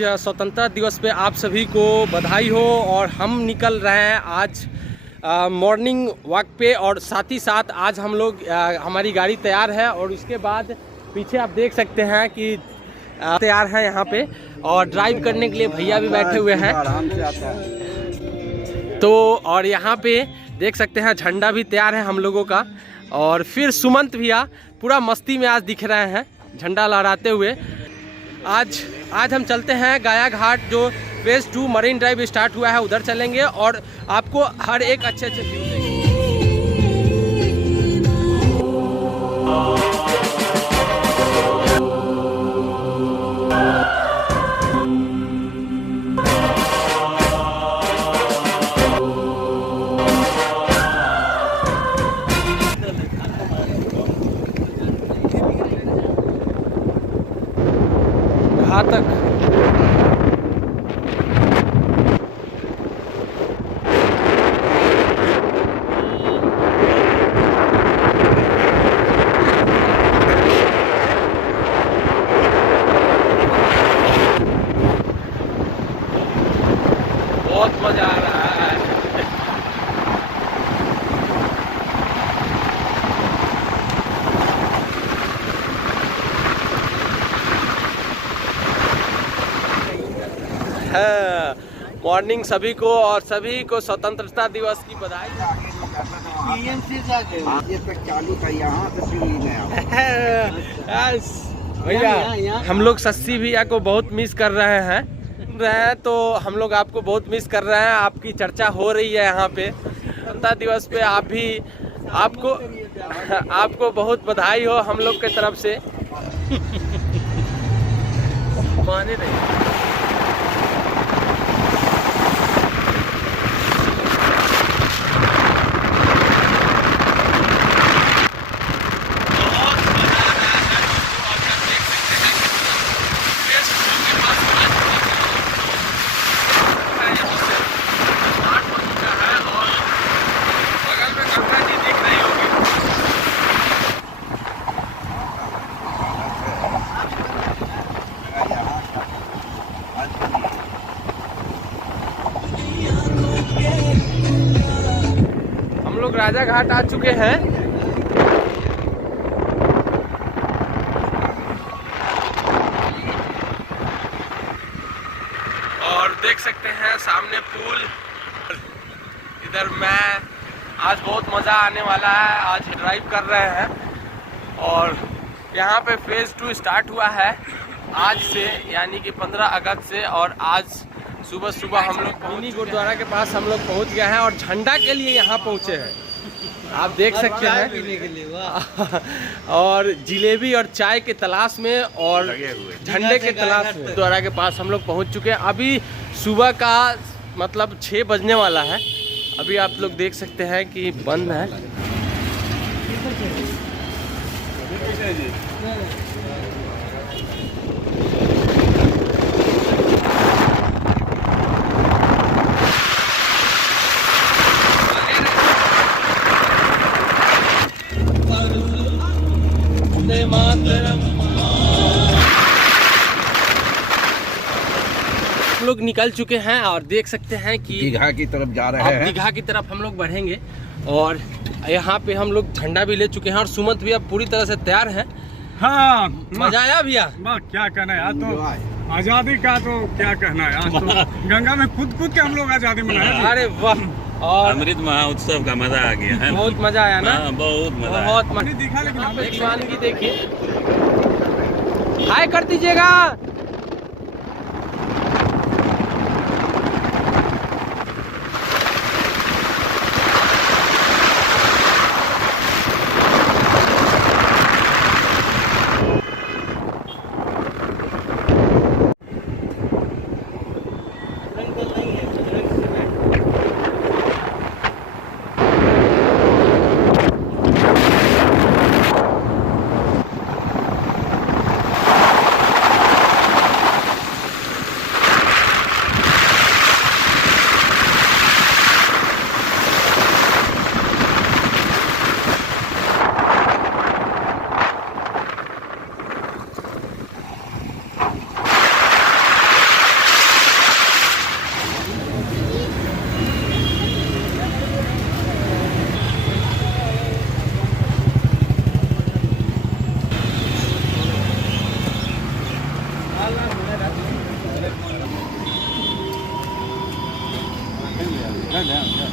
स्वतंत्रता दिवस पे आप सभी को बधाई हो। और हम निकल रहे हैं आज मॉर्निंग वॉक पे, और साथ ही साथ आज हम लोग हमारी गाड़ी तैयार है, और उसके बाद पीछे आप देख सकते हैं कि तैयार हैं यहाँ पे, और ड्राइव करने के लिए भैया भी बैठे हुए हैं। तो और यहाँ पे देख सकते हैं झंडा भी तैयार है हम लोगों का, और फिर सुमंत भैया पूरा मस्ती में आज दिख रहे हैं झंडा लहराते हुए। आज हम चलते हैं गाया घाट, जो फेज़ 2 मरीन ड्राइव स्टार्ट हुआ है उधर चलेंगे, और आपको हर एक अच्छे व्यू देंगे। घातक बहुत मजा आ रहा है। मॉर्निंग सभी को, और सभी को स्वतंत्रता दिवस की बधाई। चालू था यहाँ भैया हम लोग सस्सी भैया को बहुत मिस कर रहे हैं, तो हम लोग आपको बहुत मिस कर रहे हैं। आपकी चर्चा हो रही है यहाँ पे स्वतंत्रता दिवस पे। आप भी आपको बहुत बधाई हो हम लोग की तरफ से। माने नहीं। राजा घाट आ चुके हैं, और देख सकते हैं सामने पुल। इधर मैं आज बहुत मज़ा आने वाला है। आज ड्राइव कर रहे हैं, और यहाँ पे फेज़ 2 स्टार्ट हुआ है आज से, यानी कि 15 अगस्त से। और आज सुबह हम लोग मिनी गुरुद्वारा के पास हम लोग पहुँच गए हैं, और झंडा के लिए यहाँ पहुँचे हैं। आप देख सकते हैं पीने के लिए और जिलेबी और चाय के तलाश में, और झंडे के तलाश में गुरुद्वारा के पास हम लोग पहुंच चुके हैं। अभी सुबह का मतलब 6 बजने वाला है। अभी आप लोग देख सकते हैं कि बंद है। हम लोग निकल चुके हैं, और देख सकते हैं कि दीघा की तरफ जा रहे हैं। दीघा की तरफ हम लोग बढ़ेंगे, और यहाँ पे हम लोग झंडा भी ले चुके हैं, और सुमंत भैया पूरी तरह से तैयार है। हाँ, मजा आया भैया? क्या कहना है, आज तो आजादी का तो क्या कहना है। आज तो गंगा में कूद के हम लोग आजादी मनाए। अरे वाह, और अमृत महोत्सव का मजा आ गया है। बहुत मजा आया ना? बहुत मजा, बहुत दिखा। लेकिन वानगी देखिए, हाय कर दीजिएगा। चल